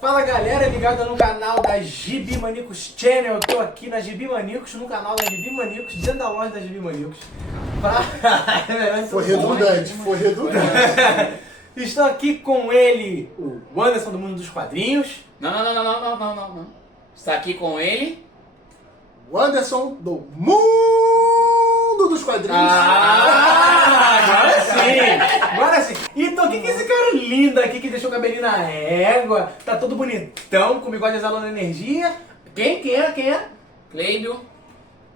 Fala galera, ligada no canal da Gibi Maníacos Channel. Eu tô aqui na Gibi Maníacos, no canal da Gibi Maníacos, dentro da loja da Gibi Maníacos. Foi redundante. Estou aqui com ele, o Anderson do Mundo dos Quadrinhos. Não. Está aqui com ele. O Anderson do Mundo dos Quadrinhos. Agora sim. E tô aqui com esse cara lindo aqui que deixou o cabelinho na égua, tá todo bonitão, com o bigode exalando energia. Quem é? Cleibio,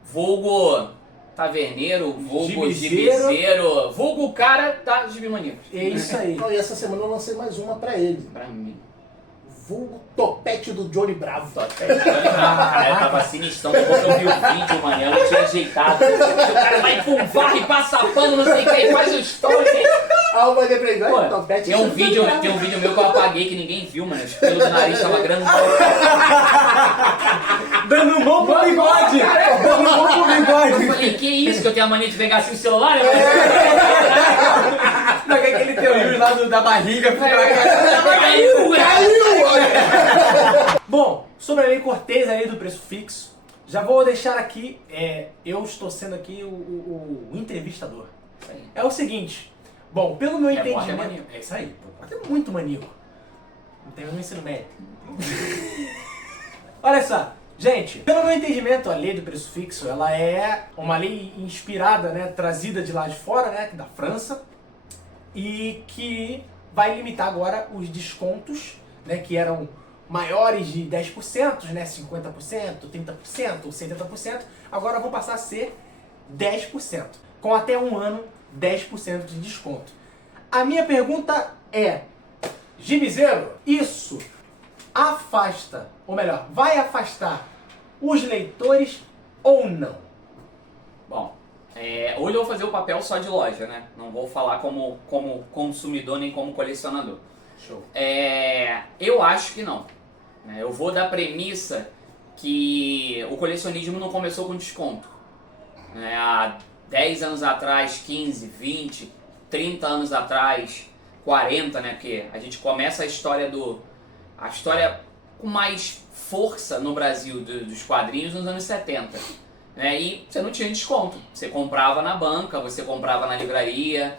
vulgo taverneiro, vulgo Gibizeiro. gibizeiro, vulgo cara da Gibi Maníacos. É isso aí. E essa semana eu lancei mais uma pra ele. Pra mim. Vulgo Topete do Johnny Bravo. Cara, eu tava sinistrão, depois eu vi o vídeo, mano, eu não tinha ajeitado. O cara vai com varre, passa pano, não sei o que, faz o story. Ah, eu mandei pra ele, Pô, Topete. tem um vídeo meu que eu apaguei que ninguém viu, mano. Os pelos do nariz tava grande. Dando mão pro bigode! Dando mão pro Eu bigode! falei, que isso? Que eu tenho a mania de pegar assim o celular? Né? Pega aquele teoria lá da barriga. Caiu! Bom, sobre a lei Cortez, a lei do preço fixo, já vou deixar aqui, eu estou sendo aqui o entrevistador. É o seguinte, bom, pelo meu entendimento... maníaco. É isso aí, é muito maníaco. Não tem no ensino médio. Olha só, gente, pelo meu entendimento, a lei do preço fixo, ela é uma lei inspirada, né, trazida de lá de fora, né, da França, e que vai limitar agora os descontos, né, que eram maiores de 10%, né, 50%, 30% ou 70%, agora vão passar a ser 10%, com até um ano 10% de desconto. A minha pergunta é, Gibizeiro, isso afasta, ou melhor, vai afastar os leitores ou não? Bom, hoje eu vou fazer o papel só de loja, né? Não vou falar como consumidor nem como colecionador. Show. Eu acho que não. Eu vou dar premissa que o colecionismo não começou com desconto. Há 10 anos atrás, 15, 20, 30 anos atrás, 40, né? Porque a gente começa a história com mais força no Brasil dos quadrinhos nos anos 70. E você não tinha desconto. Você comprava na banca, você comprava na livraria.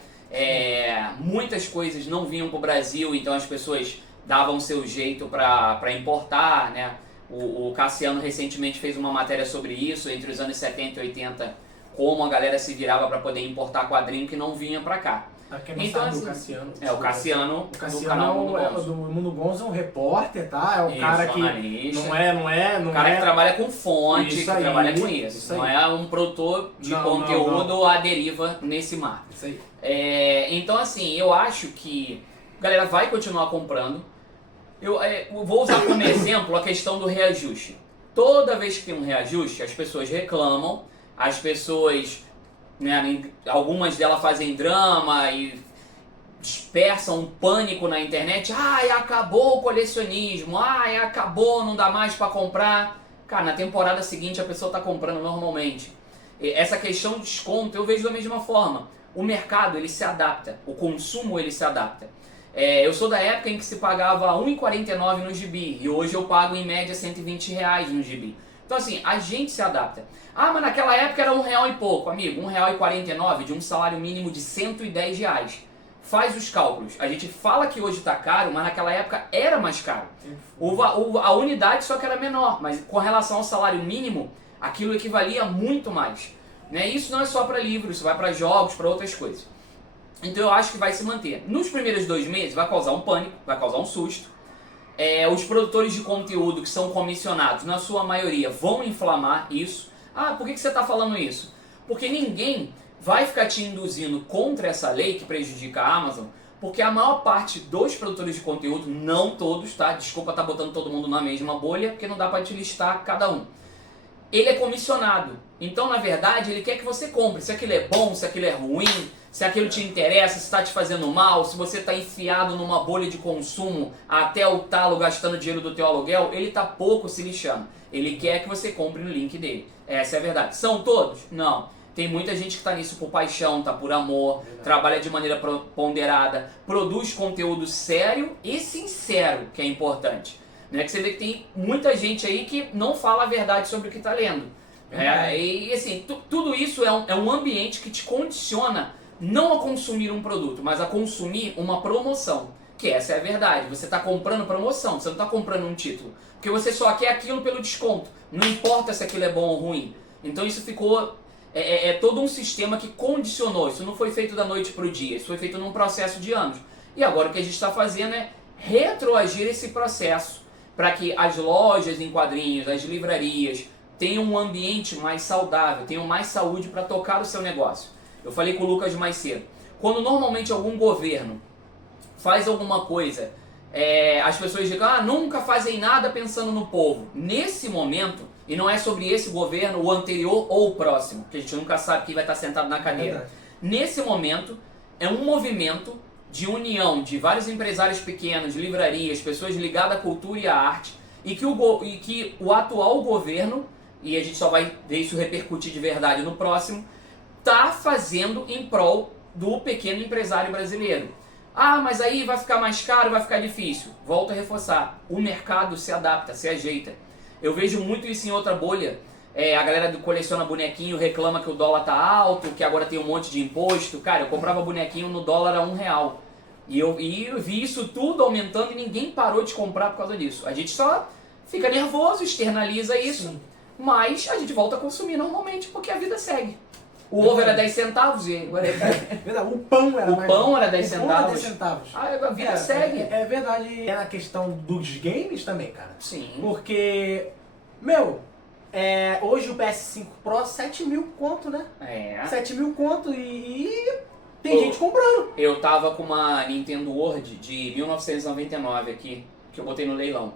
Muitas coisas não vinham para o Brasil, então as pessoas davam seu jeito para importar, né? O Cassiano recentemente fez uma matéria sobre isso, entre os anos 70 e 80, como a galera se virava para poder importar quadrinho que não vinha para cá. Quem não Então, sabe, assim, o Cassiano. o Cassiano O do Cassiano canal Mundo Gonzo. do Mundo Gonzo é um repórter, tá? É um Isso, cara que analista. não O cara é... que trabalha com fonte, Isso que aí, trabalha com isso. isso aí. Não é um produtor de Não, conteúdo à deriva nesse mar. Isso aí. Então, assim, eu acho que a galera vai continuar comprando. Eu vou usar como exemplo a questão do reajuste. Toda vez que tem um reajuste, as pessoas reclamam, as pessoas, né, algumas delas fazem drama e dispersam um pânico na internet. Ai, acabou o colecionismo, ai, acabou, não dá mais para comprar. Cara, na temporada seguinte a pessoa está comprando normalmente. Essa questão de desconto eu vejo da mesma forma. O mercado ele se adapta, o consumo ele se adapta. Eu sou da época em que se pagava R$ 1,49 no gibi e hoje eu pago em média R$120 no gibi. Então assim, a gente se adapta. Ah, mas naquela época era R$1 e pouco, amigo, R$1,49 de um salário mínimo de R$110. Faz os cálculos. A gente fala que hoje está caro, mas naquela época era mais caro. A unidade só que era menor, mas com relação ao salário mínimo, aquilo equivalia muito mais. Isso não é só para livros, isso vai para jogos, para outras coisas. Então eu acho que vai se manter. Nos primeiros 2 meses vai causar um pânico, vai causar um susto. Os produtores de conteúdo que são comissionados, na sua maioria, vão inflamar isso. Ah, por que você está falando isso? Porque ninguém vai ficar te induzindo contra essa lei que prejudica a Amazon, porque a maior parte dos produtores de conteúdo, não todos, tá? Desculpa estar botando todo mundo na mesma bolha, porque não dá para te listar cada um. Ele é comissionado. Então, na verdade, ele quer que você compre. Se aquilo é bom, se aquilo é ruim, se aquilo te interessa, se está te fazendo mal, se você está enfiado numa bolha de consumo até o talo gastando dinheiro do teu aluguel, ele está pouco se lixando. Ele quer que você compre no link dele. Essa é a verdade. São todos? Não. Tem muita gente que está nisso por paixão, tá por amor, trabalha de maneira ponderada, produz conteúdo sério e sincero, que é importante. Né? Que você vê que tem muita gente aí que não fala a verdade sobre o que está lendo. E assim, tudo isso é um ambiente que te condiciona não a consumir um produto, mas a consumir uma promoção. Que essa é a verdade. Você está comprando promoção, você não está comprando um título. Porque você só quer aquilo pelo desconto. Não importa se aquilo é bom ou ruim. Então isso ficou... É todo um sistema que condicionou. Isso não foi feito da noite para o dia. Isso foi feito num processo de anos. E agora o que a gente está fazendo é retroagir esse processo para que as lojas em quadrinhos, as livrarias, tenham um ambiente mais saudável, tenham mais saúde para tocar o seu negócio. Eu falei com o Lucas mais cedo. Quando normalmente algum governo faz alguma coisa, as pessoas dizem, nunca fazem nada pensando no povo. Nesse momento, e não é sobre esse governo, o anterior ou o próximo, que a gente nunca sabe quem vai estar sentado na cadeira. Nesse momento, é um movimento de união de vários empresários pequenos, livrarias, pessoas ligadas à cultura e à arte, e que o atual governo, e a gente só vai ver isso repercutir de verdade no próximo, está fazendo em prol do pequeno empresário brasileiro. Mas aí vai ficar mais caro, vai ficar difícil. Volto a reforçar, o mercado se adapta, se ajeita. Eu vejo muito isso em outra bolha. A galera que coleciona bonequinho reclama que o dólar tá alto, que agora tem um monte de imposto. Cara, eu comprava bonequinho no dólar a R$1. E eu vi isso tudo aumentando e ninguém parou de comprar por causa disso. A gente só fica nervoso, externaliza isso, sim, mas a gente volta a consumir normalmente porque a vida segue. O ovo era 10 centavos e agora o pão era mais... pão era 10 centavos. Era 10 centavos. A vida segue. É verdade. É na questão dos games também, cara. Sim. Porque, hoje o PS5 Pro, 7 mil conto, né? 7 mil conto e tem gente comprando. Eu tava com uma Nintendo World de 1999 aqui, que eu botei no leilão.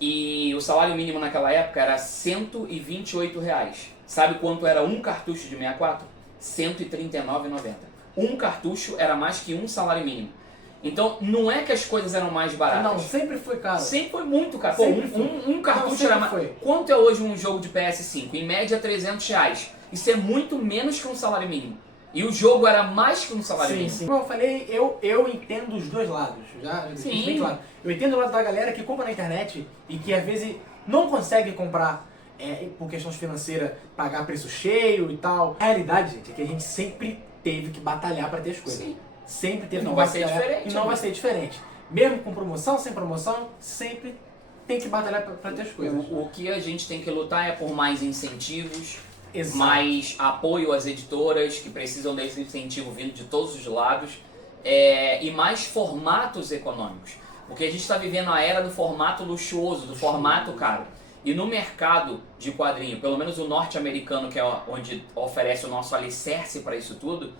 E o salário mínimo naquela época era R$128. Sabe quanto era um cartucho de 64? R$139,90. Um cartucho era mais que um salário mínimo. Então, não é que as coisas eram mais baratas. Não, sempre foi caro. Sempre foi muito caro. Pô, um cartucho era mais... Quanto é hoje um jogo de PS5? Em média, R$300. Isso é muito menos que um salário mínimo. E o jogo era mais que um salário mínimo. Sim. Como eu falei, eu entendo os dois lados. Já deixei bem claro. Eu entendo o lado da galera que compra na internet e que às vezes não consegue comprar por questões financeiras, pagar preço cheio e tal. A realidade, gente, é que a gente sempre teve que batalhar para ter as coisas. Sim. Sempre teve que batalhar. E não vai ser diferente. Mesmo com promoção, sem promoção, sempre tem que batalhar para ter as coisas. O que a gente tem que lutar é por mais incentivos. Exato. Mais apoio às editoras que precisam desse incentivo vindo de todos os lados e mais formatos econômicos. Porque a gente está vivendo a era do formato luxuoso, do formato caro. E no mercado de quadrinho, pelo menos o norte-americano, que é onde oferece o nosso alicerce para isso tudo,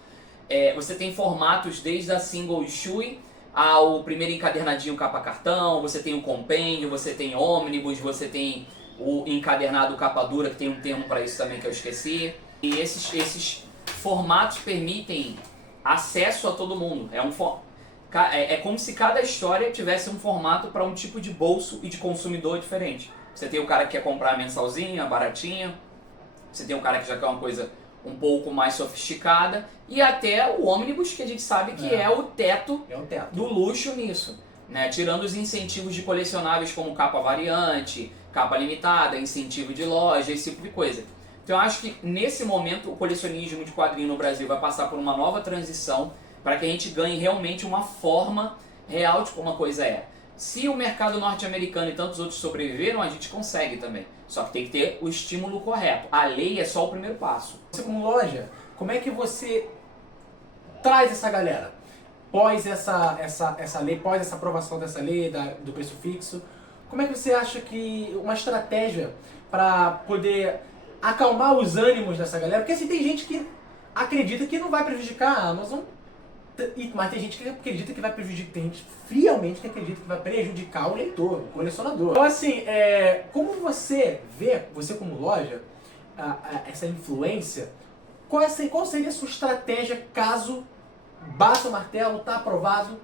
você tem formatos desde a single issue ao primeiro encadernadinho capa cartão, você tem o compêndio, você tem ônibus, você tem o encadernado capa dura, que tem um termo para isso também que eu esqueci. E esses formatos permitem acesso a todo mundo. É como se cada história tivesse um formato para um tipo de bolso e de consumidor diferente. Você tem o cara que quer comprar mensalzinha, baratinha. Você tem o cara que já quer uma coisa um pouco mais sofisticada. E até o ônibus, que a gente sabe que é o teto do luxo nisso. Né? Tirando os incentivos de colecionáveis como capa variante, capa limitada, incentivo de loja, esse tipo de coisa. Então eu acho que nesse momento o colecionismo de quadrinho no Brasil vai passar por uma nova transição para que a gente ganhe realmente uma forma real de como a coisa é. Se o mercado norte-americano e tantos outros sobreviveram, a gente consegue também. Só que tem que ter o estímulo correto. A lei é só o primeiro passo. Você como loja, como é que você traz essa galera? Pós essa lei, pós essa aprovação dessa lei do preço fixo, como é que você acha que uma estratégia para poder acalmar os ânimos dessa galera? Porque assim, tem gente que acredita que não vai prejudicar a Amazon, mas tem gente que acredita que vai prejudicar, tem gente fielmente que acredita que vai prejudicar o leitor, o colecionador. Então assim, como você vê, você como loja, essa influência, qual seria a sua estratégia caso bata o martelo, tá aprovado?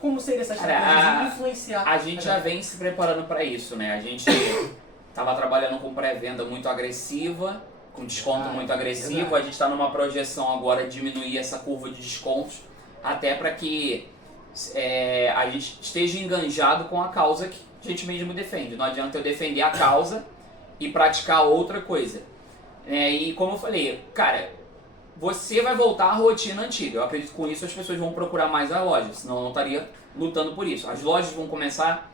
Como seria essa estratégia de influenciar? A gente já vem se preparando para isso, né? A gente estava trabalhando com pré-venda muito agressiva, com desconto muito agressivo. A gente está numa projeção agora de diminuir essa curva de descontos, até para que a gente esteja enganjado com a causa que a gente mesmo defende. Não adianta eu defender a causa e praticar outra coisa. E como eu falei, cara, você vai voltar à rotina antiga. Eu acredito que com isso as pessoas vão procurar mais a loja, senão eu não estaria lutando por isso. As lojas vão começar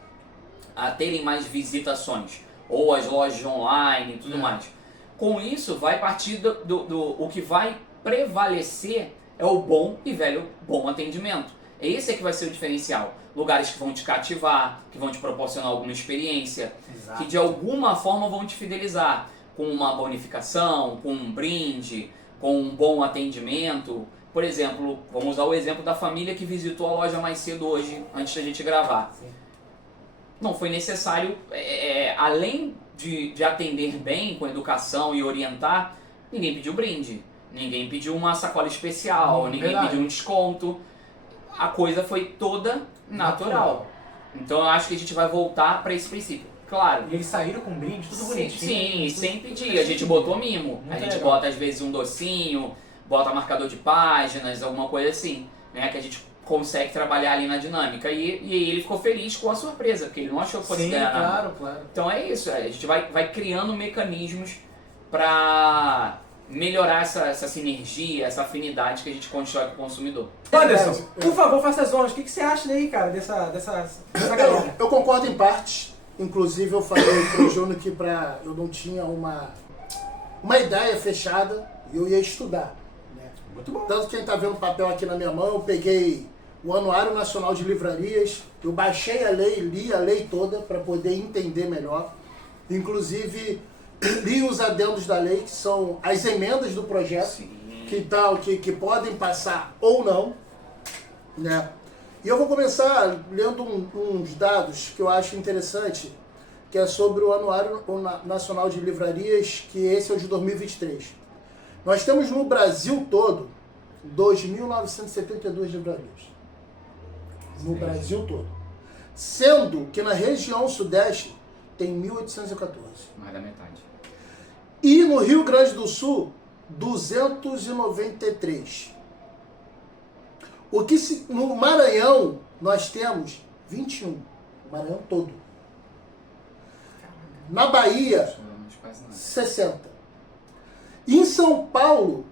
a terem mais visitações, ou as lojas online e tudo mais. Com isso, vai partir o que vai prevalecer é o bom e velho bom atendimento. Esse é que vai ser o diferencial. Lugares que vão te cativar, que vão te proporcionar alguma experiência, Exato. que de alguma forma vão te fidelizar, com uma bonificação, com um brinde, com um bom atendimento. Por exemplo, vamos usar o exemplo da família que visitou a loja mais cedo hoje, antes da gente gravar. Sim. Não foi necessário, além de atender bem, com educação e orientar, ninguém pediu brinde, ninguém pediu uma sacola especial, ninguém verdade. pediu um desconto. A coisa foi toda natural. Então eu acho que a gente vai voltar para esse princípio. Claro. E eles saíram com brinde, tudo bonitinho. Sim, sem pedir. A gente botou mimo. Muito A gente legal. bota às vezes um docinho, bota marcador de páginas, alguma coisa assim, né? Que a gente consegue trabalhar ali na dinâmica. E ele ficou feliz com a surpresa, porque ele não achou que fosse Sim, ganhar nada. claro, claro. Então é isso, a gente vai criando mecanismos para melhorar essa sinergia, essa afinidade que a gente constrói com o consumidor. Anderson, por favor, faça as honras. O que você acha daí, cara, dessa galera? Eu concordo em partes. Inclusive eu falei pro Júnior que eu não tinha uma ideia fechada e eu ia estudar. Né? Muito bom. Tanto que quem tá vendo o papel aqui na minha mão, eu peguei o Anuário Nacional de Livrarias, eu baixei a lei, li a lei toda para poder entender melhor. Inclusive, li os adendos da lei, que são as emendas do projeto, que podem passar ou não. Né? E eu vou começar lendo uns dados que eu acho interessante, que é sobre o Anuário Nacional de Livrarias, que esse é o de 2023. Nós temos no Brasil todo 2.972 livrarias. No Brasil todo. Sendo que na região sudeste tem 1.814. Mais da metade. E no Rio Grande do Sul, 293. No Maranhão, nós temos 21. O Maranhão todo. Na Bahia, Quase nada. 60. Em São Paulo,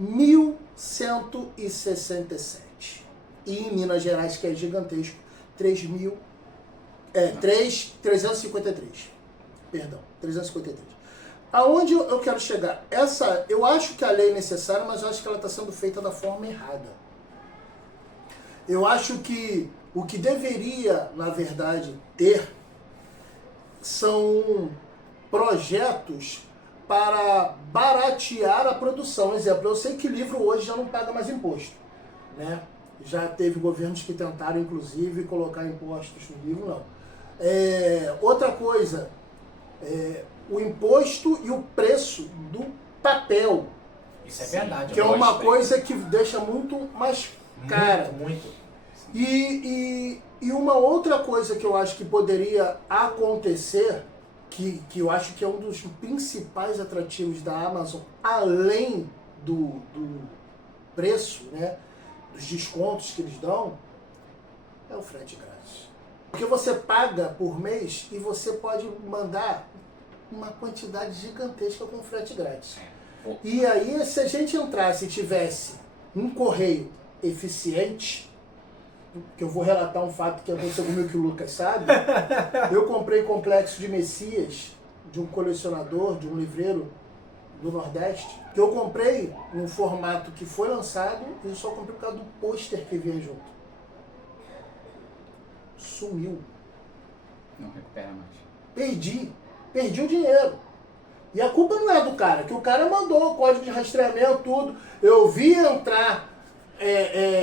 1.167. E em Minas Gerais, que é gigantesco, 353. Perdão, 353. Aonde eu quero chegar? Eu acho que a lei é necessária, mas eu acho que ela está sendo feita da forma errada. Eu acho que o que deveria, na verdade, ter são projetos para baratear a produção. Exemplo, eu sei que livro hoje já não paga mais imposto, né? Já teve governos que tentaram, inclusive, colocar impostos no livro, não. Outra coisa, o imposto e o preço do papel, Isso é verdade. que é uma coisa que deixa muito mais cara. Muito. E uma outra coisa que eu acho que poderia acontecer, que eu acho que é um dos principais atrativos da Amazon, além do preço, né, dos descontos que eles dão, é o frete grátis. Porque você paga por mês e você pode mandar uma quantidade gigantesca com frete grátis. E aí, se a gente entrasse e tivesse um correio eficiente, que eu vou relatar um fato que aconteceu comigo que o Lucas sabe, eu comprei Complexo de Messias, de um colecionador, de um livreiro do Nordeste, que eu comprei num formato que foi lançado e eu só comprei por causa do pôster que vinha junto. Sumiu. Não recupera mais. Perdi o dinheiro. E a culpa não é do cara, que o cara mandou o código de rastreamento, tudo. Eu vi entrar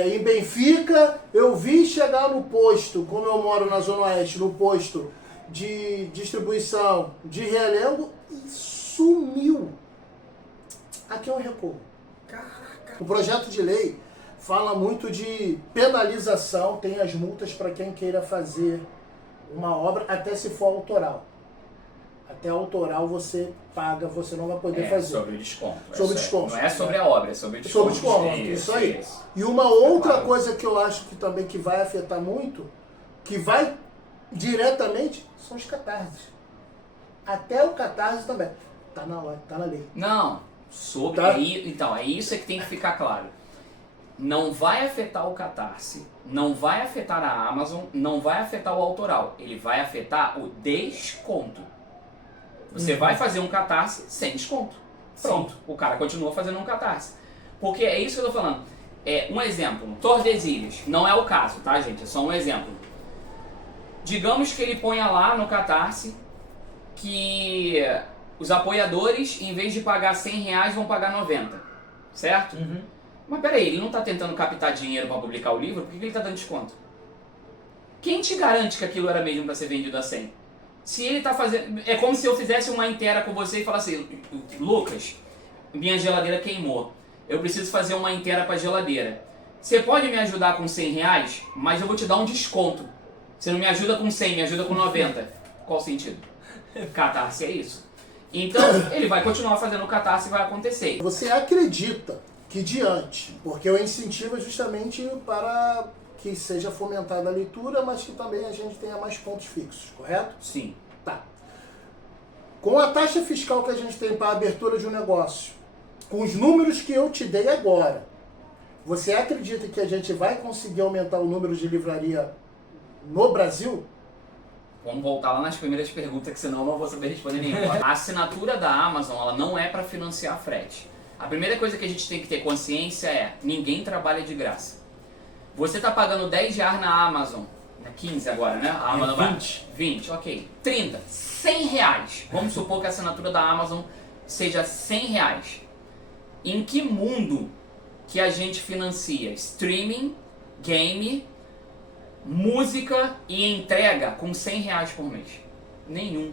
em Benfica, eu vi chegar no posto, como eu moro na Zona Oeste, no posto de distribuição de Realengo, e sumiu. Aqui é um recuo. O projeto de lei fala muito de penalização, tem as multas para quem queira fazer uma obra, até se for autoral. Até autoral você paga, você não vai poder fazer. Sobre o desconto. Sobre o desconto. Não é sobre a obra, é sobre o desconto. Sobre o desconto, isso aí. E uma outra coisa que eu acho que também que vai afetar muito, que vai diretamente, são os catarses. Até o catarse também. Tá na hora, tá na lei. Não, sobre. Tá? Então, é isso que tem que ficar claro. Não vai afetar o Catarse, não vai afetar a Amazon, não vai afetar o autoral. Ele vai afetar o desconto. Você vai fazer um Catarse sem desconto. Pronto, o cara continua fazendo um Catarse. Porque é isso que eu tô falando. Um exemplo, Tordesilhas. Não é o caso, tá, gente? É só um exemplo. Digamos que ele ponha lá no Catarse que os apoiadores, em vez de pagar R$100, vão pagar 90. Certo? Mas peraí, ele não está tentando captar dinheiro para publicar o livro? Por que ele está dando desconto? Quem te garante que aquilo era mesmo para ser vendido a 100? Se ele está fazendo... É como se eu fizesse uma inteira com você e falasse, Lucas, minha geladeira queimou. Eu preciso fazer uma inteira para a geladeira. Você pode me ajudar com R$100, mas eu vou te dar um desconto. Você não me ajuda com 100, me ajuda com 90. Qual o sentido? Catarse é isso. Então, ele vai continuar fazendo o Catarse e vai acontecer. Você acredita que diante, porque o incentivo é justamente para que seja fomentada a leitura, mas que também a gente tenha mais pontos fixos, correto? Sim. Tá. Com a taxa fiscal que a gente tem para a abertura de um negócio, com os números que eu te dei agora, você acredita que a gente vai conseguir aumentar o número de livraria no Brasil? Vamos voltar lá nas primeiras perguntas, que senão eu não vou saber responder nenhuma. A assinatura da Amazon, ela não é para financiar frete. A primeira coisa que a gente tem que ter consciência é, ninguém trabalha de graça. Você está pagando R$10 na Amazon, 15 agora, né? A Amazon 20. 20, ok. 30, R$100. Vamos supor que a assinatura da Amazon seja R$100. Em que mundo que a gente financia streaming, game, música e entrega com R$100 por mês? Nenhum.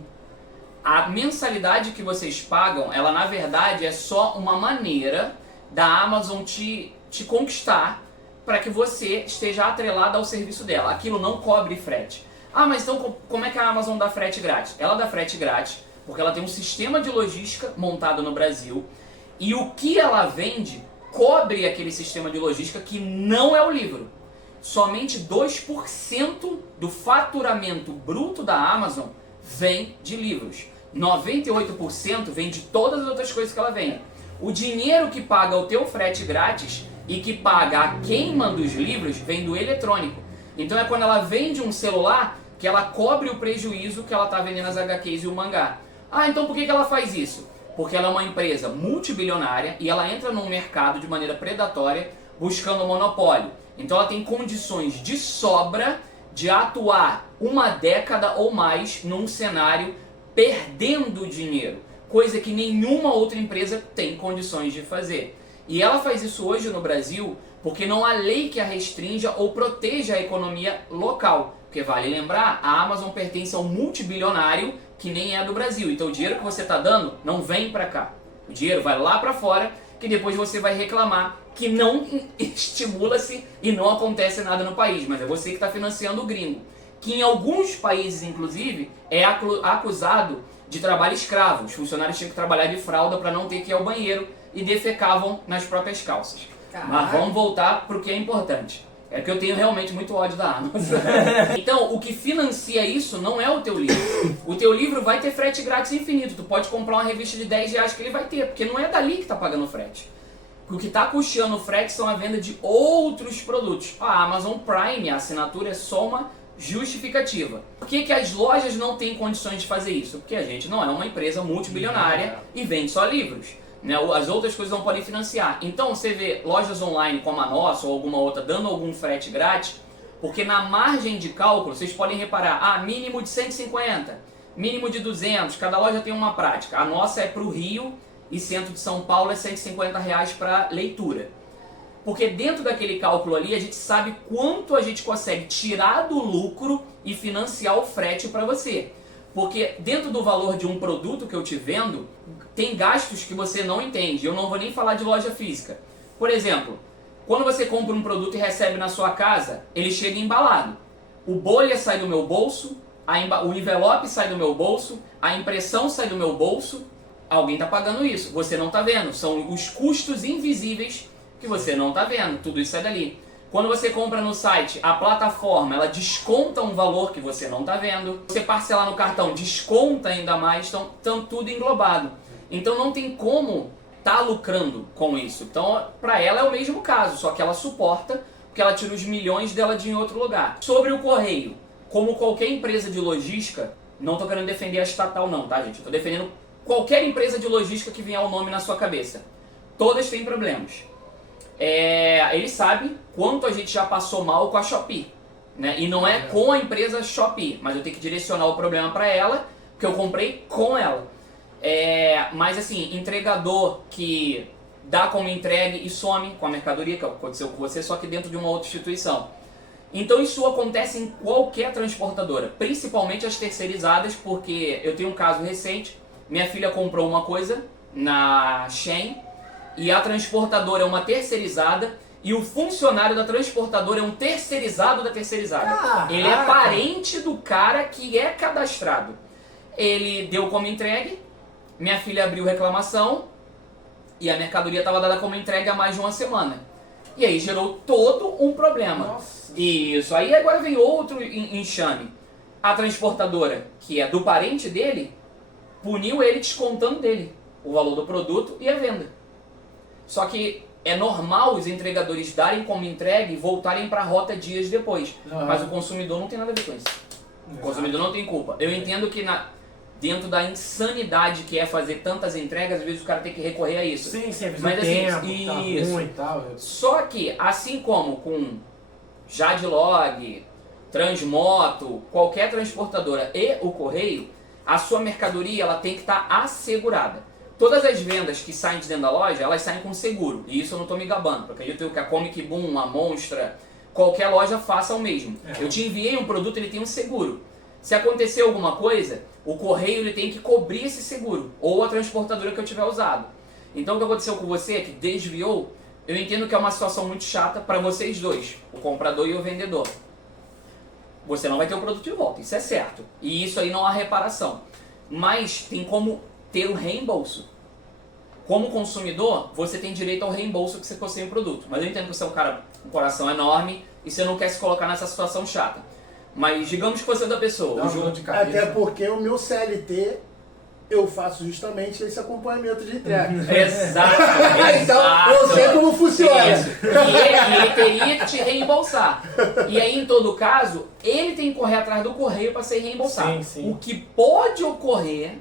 A mensalidade que vocês pagam, ela na verdade é só uma maneira da Amazon te conquistar para que você esteja atrelado ao serviço dela. Aquilo não cobre frete. Ah, mas então como é que a Amazon dá frete grátis? Ela dá frete grátis porque ela tem um sistema de logística montado no Brasil e o que ela vende cobre aquele sistema de logística que não é o livro. Somente 2% do faturamento bruto da Amazon vem de livros. 98% vem de todas as outras coisas que ela vende. O dinheiro que paga o teu frete grátis e que paga a quem manda os livros vem do eletrônico. Então é quando ela vende um celular que ela cobre o prejuízo que ela está vendendo as HQs e o mangá. Ah, então por que ela faz isso? Porque ela é uma empresa multibilionária e ela entra num mercado de maneira predatória buscando monopólio. Então ela tem condições de sobra de atuar uma década ou mais num cenário perdendo dinheiro, coisa que nenhuma outra empresa tem condições de fazer. E ela faz isso hoje no Brasil porque não há lei que a restrinja ou proteja a economia local. Porque vale lembrar, a Amazon pertence a um multibilionário que nem é do Brasil. Então o dinheiro que você está dando não vem para cá. O dinheiro vai lá para fora, que depois você vai reclamar que não estimula-se e não acontece nada no país. Mas é você que está financiando o gringo. Que em alguns países, inclusive, é acusado de trabalho escravo. Os funcionários tinham que trabalhar de fralda para não ter que ir ao banheiro e defecavam nas próprias calças. Caraca. Mas vamos voltar para o que é importante. É que eu tenho realmente muito ódio da Amazon. Então, o que financia isso não é o teu livro. O teu livro vai ter frete grátis infinito. Tu pode comprar uma revista de R$10 que ele vai ter, porque não é dali que está pagando frete. O que está custeando o frete são a venda de outros produtos. A Amazon Prime, a assinatura é só uma justificativa. Por que as lojas não têm condições de fazer isso? Porque a gente não é uma empresa multibilionária e vende só livros. Né? As outras coisas não podem financiar. Então você vê lojas online como a nossa ou alguma outra dando algum frete grátis, porque na margem de cálculo vocês podem reparar, mínimo de 150, mínimo de 200, cada loja tem uma prática. A nossa é para o Rio e centro de São Paulo é R$150 para leitura. Porque dentro daquele cálculo ali a gente sabe quanto a gente consegue tirar do lucro e financiar o frete para você. Porque dentro do valor de um produto que eu te vendo, tem gastos que você não entende. Eu não vou nem falar de loja física. Por exemplo, quando você compra um produto e recebe na sua casa, ele chega embalado. O bolha sai do meu bolso, o envelope sai do meu bolso, a impressão sai do meu bolso, alguém está pagando isso, você não está vendo. São os custos invisíveis que você não está vendo, tudo isso sai dali. Quando você compra no site, a plataforma, ela desconta um valor que você não está vendo. Você parcelar no cartão, desconta ainda mais, então tudo englobado. Então não tem como tá lucrando com isso. Então para ela é o mesmo caso, só que ela suporta, porque ela tira os milhões dela de em outro lugar. Sobre o correio, como qualquer empresa de logística, não estou querendo defender a estatal não, tá gente? Estou defendendo qualquer empresa de logística que vier o nome na sua cabeça. Todas têm problemas. Ele sabe quanto a gente já passou mal com a Shopee, né? E não é com a empresa Shopee, mas eu tenho que direcionar o problema para ela, porque eu comprei com ela. Mas assim, entregador que dá como entregue e some com a mercadoria, que aconteceu com você, só que dentro de uma outra instituição. Então isso acontece em qualquer transportadora, principalmente as terceirizadas, porque eu tenho um caso recente, minha filha comprou uma coisa na Shein, e a transportadora é uma terceirizada e o funcionário da transportadora é um terceirizado da terceirizada. Caraca. Ele é parente do cara que é cadastrado. Ele deu como entregue, minha filha abriu reclamação e a mercadoria estava dada como entregue há mais de uma semana. E aí gerou todo um problema. Nossa. Isso, aí agora vem outro enxame. A transportadora, que é do parente dele, puniu ele descontando dele o valor do produto e a venda. Só que é normal os entregadores darem como entregue e voltarem para a rota dias depois. Mas o consumidor não tem nada a ver com isso. O consumidor não tem culpa. Eu entendo que dentro da insanidade que é fazer tantas entregas, às vezes o cara tem que recorrer a isso. Sim, sim, mas assim, tempo, tá ruim e tal. Só que, assim como com Jadlog, Transmoto, qualquer transportadora e o correio, a sua mercadoria ela tem que estar assegurada. Todas as vendas que saem de dentro da loja, elas saem com seguro. E isso eu não estou me gabando, porque eu acredito que a Comic Boom, a Monstra, qualquer loja faça o mesmo. Eu te enviei um produto, ele tem um seguro. Se acontecer alguma coisa, o correio ele tem que cobrir esse seguro, ou a transportadora que eu tiver usado. Então o que aconteceu com você, que desviou, eu entendo que é uma situação muito chata para vocês dois, o comprador e o vendedor. Você não vai ter o produto de volta, isso é certo. E isso aí não há reparação. Mas tem como ter um reembolso. Como consumidor, você tem direito ao reembolso que você ficou sem o produto. Mas eu entendo que você é um cara com um coração enorme e você não quer se colocar nessa situação chata. Mas digamos que você é da pessoa. Até porque o meu CLT, eu faço justamente esse acompanhamento de entrega. Exato. Então eu sei como funciona. Isso. E ele teria que te reembolsar. E aí, em todo caso, ele tem que correr atrás do correio para ser reembolsado. Sim, sim. O que pode ocorrer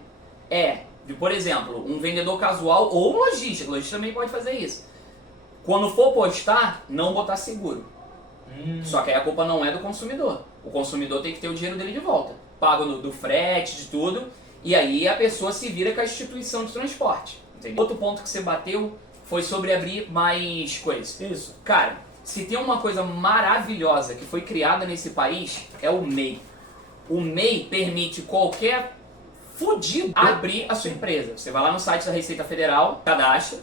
por exemplo, um vendedor casual ou um lojista. O lojista também pode fazer isso. Quando for postar, não botar seguro. Só que aí a culpa não é do consumidor. O consumidor tem que ter o dinheiro dele de volta. Pago do frete, de tudo. E aí a pessoa se vira com a instituição de transporte. Entendeu? Outro ponto que você bateu foi sobre abrir mais coisas. Isso. Cara, se tem uma coisa maravilhosa que foi criada nesse país, é o MEI. O MEI permite qualquer fudido abrir a sua empresa. Você vai lá no site da Receita Federal, cadastra,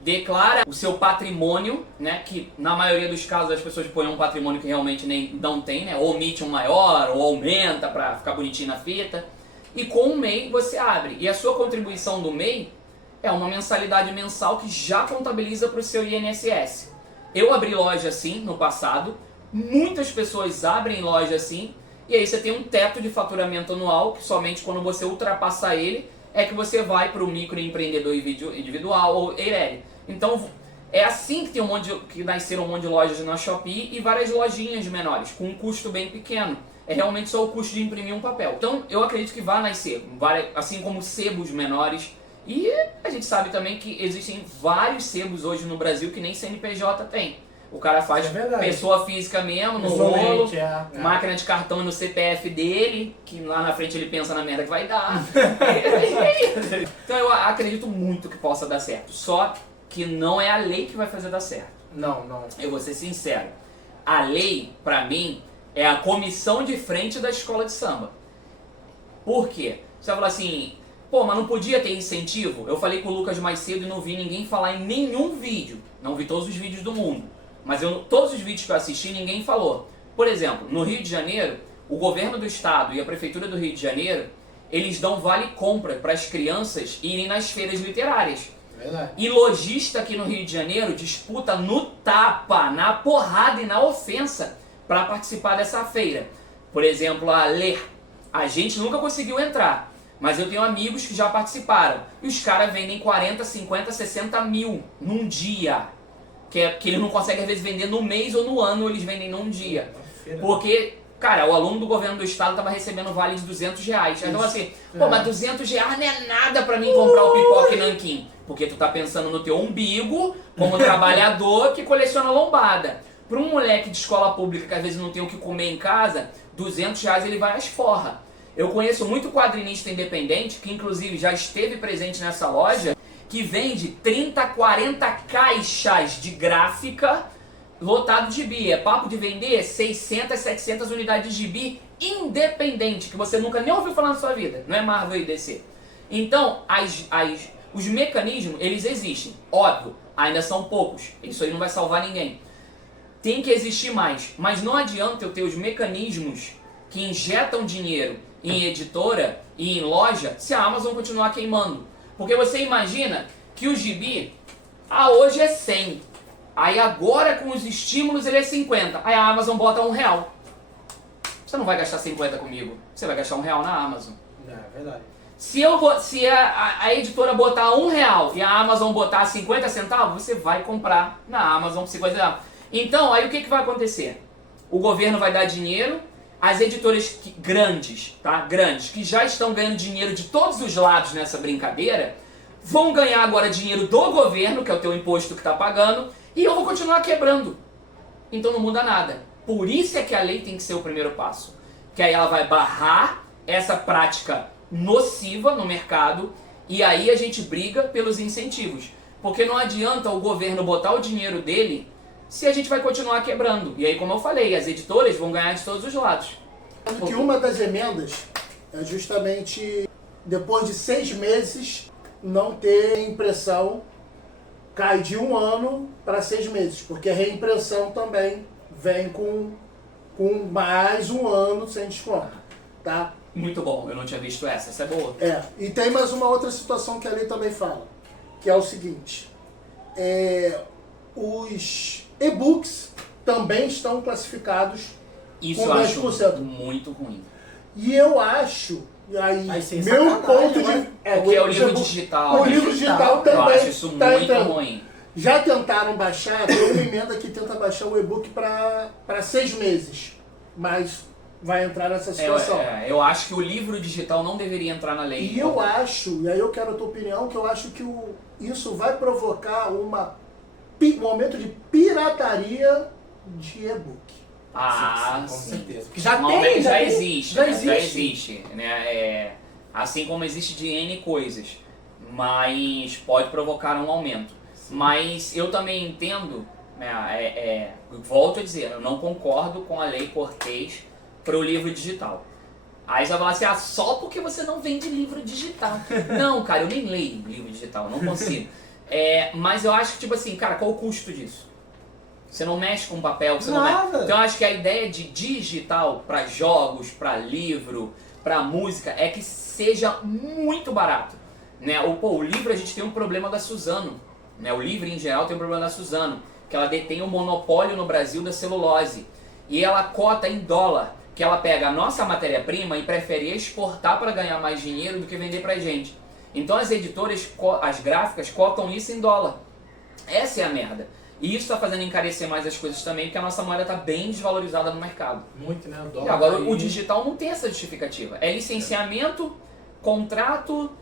declara o seu patrimônio, né, que na maioria dos casos as pessoas põem um patrimônio que realmente nem não tem, né, ou omite um maior, ou aumenta para ficar bonitinho na fita. E com o MEI você abre. E a sua contribuição do MEI é uma mensalidade mensal que já contabiliza para o seu INSS. Eu abri loja assim no passado, muitas pessoas abrem loja assim, e aí você tem um teto de faturamento anual, que somente quando você ultrapassar ele, é que você vai para o microempreendedor individual ou EIRELI. Então é assim que que nasceram um monte de lojas na Shopee e várias lojinhas menores, com um custo bem pequeno. É realmente só o custo de imprimir um papel. Então eu acredito que vai nascer, assim como sebos menores. E a gente sabe também que existem vários sebos hoje no Brasil que nem CNPJ tem. O cara faz pessoa física mesmo, no rolo, máquina de cartão no CPF dele, que lá na frente ele pensa na merda que vai dar. Então eu acredito muito que possa dar certo. Só que não é a lei que vai fazer dar certo. Não. Eu vou ser sincero. A lei, pra mim, é a comissão de frente da escola de samba. Por quê? Você vai falar assim, pô, mas não podia ter incentivo? Eu falei com o Lucas mais cedo e não vi ninguém falar em nenhum vídeo. Não vi todos os vídeos do mundo. Mas todos os vídeos que eu assisti, ninguém falou. Por exemplo, no Rio de Janeiro, o governo do estado e a prefeitura do Rio de Janeiro, eles dão vale compra para as crianças irem nas feiras literárias. Verdade. E lojista aqui no Rio de Janeiro disputa no tapa, na porrada e na ofensa para participar dessa feira. Por exemplo, a Ler. A gente nunca conseguiu entrar, mas eu tenho amigos que já participaram. E os caras vendem 40, 50, 60 mil num dia. Que eles não conseguem às vezes vender no mês ou no ano, eles vendem num dia. Porque, cara, o aluno do governo do estado estava recebendo vale de R$200. Então assim, pô, mas R$200 não é nada para mim comprar o pipoca e nanquim. Porque tu tá pensando no teu umbigo como trabalhador que coleciona lombada. Para um moleque de escola pública que às vezes não tem o que comer em casa, R$200 ele vai às forra. Eu conheço muito quadrinista independente, que inclusive já esteve presente nessa loja, que vende 30, 40 caixas de gráfica lotado de gibi. É papo de vender 600, 700 unidades de gibi independente, que você nunca nem ouviu falar na sua vida. Não é Marvel e DC. Então, os mecanismos, eles existem. Óbvio, ainda são poucos. Isso aí não vai salvar ninguém. Tem que existir mais. Mas não adianta eu ter os mecanismos que injetam dinheiro em editora e em loja se a Amazon continuar queimando. Porque você imagina que o gibi, hoje é 100. Aí agora com os estímulos ele é 50. Aí a Amazon bota R$1. Você não vai gastar 50 comigo. Você vai gastar R$1 na Amazon. É verdade. Se a editora botar R$1 e a Amazon botar 50 centavos, você vai comprar na Amazon 50 centavos. Então, aí o que vai acontecer? O governo vai dar dinheiro, as editoras grandes, que já estão ganhando dinheiro de todos os lados nessa brincadeira, vão ganhar agora dinheiro do governo, que é o teu imposto que está pagando, e eu vou continuar quebrando. Então não muda nada. Por isso é que a lei tem que ser o primeiro passo. Que aí ela vai barrar essa prática nociva no mercado, e aí a gente briga pelos incentivos. Porque não adianta o governo botar o dinheiro dele se a gente vai continuar quebrando. E aí, como eu falei, as editoras vão ganhar de todos os lados. Que uma das emendas é justamente depois de 6 meses não ter impressão, cai de 1 ano para 6 meses, porque a reimpressão também vem com mais 1 ano sem desconto, tá? Muito bom, eu não tinha visto essa é boa. E tem mais uma outra situação que a lei também fala, que é o seguinte, os e-books também estão classificados isso com eu 10%. acho muito ruim. E eu acho, e aí, meu sacanagem, ponto de... Porque é o livro digital. O livro digital Eu também acho isso tá muito entrando. ruim. Já tentaram baixar, tem uma emenda que tenta baixar o e-book para 6 meses, mas vai entrar nessa situação. Eu acho que o livro digital não deveria entrar na lei. E eu acho, e aí eu quero a tua opinião, que eu acho que isso vai provocar um aumento de pirataria de e-book. Com sim. certeza. Porque Já existe. Já né? existe. Já existe, né? Assim como existe de N coisas. Mas pode provocar um aumento. Sim. Mas eu também entendo, né, volto a dizer, eu não concordo com a lei Cortez para o livro digital. Aí você vai falar assim, só porque você não vende livro digital. Não, cara, eu nem leio livro digital, não consigo. Mas eu acho que, tipo assim, cara, qual o custo disso? Você não mexe com papel, você não mexe. Então eu acho que a ideia de digital para jogos, para livro, para música, é que seja muito barato. Né? O livro a gente tem um problema da Suzano. Né? O livro em geral tem um problema da Suzano, que ela detém o monopólio no Brasil da celulose. E ela cota em dólar, que ela pega a nossa matéria-prima e prefere exportar para ganhar mais dinheiro do que vender pra gente. Então as editoras, as gráficas, cotam isso em dólar. Essa é a merda. E isso está fazendo encarecer mais as coisas também, porque a nossa moeda está bem desvalorizada no mercado. Muito, né? O E dólar agora aí. o digital não tem essa justificativa. É licenciamento, contrato,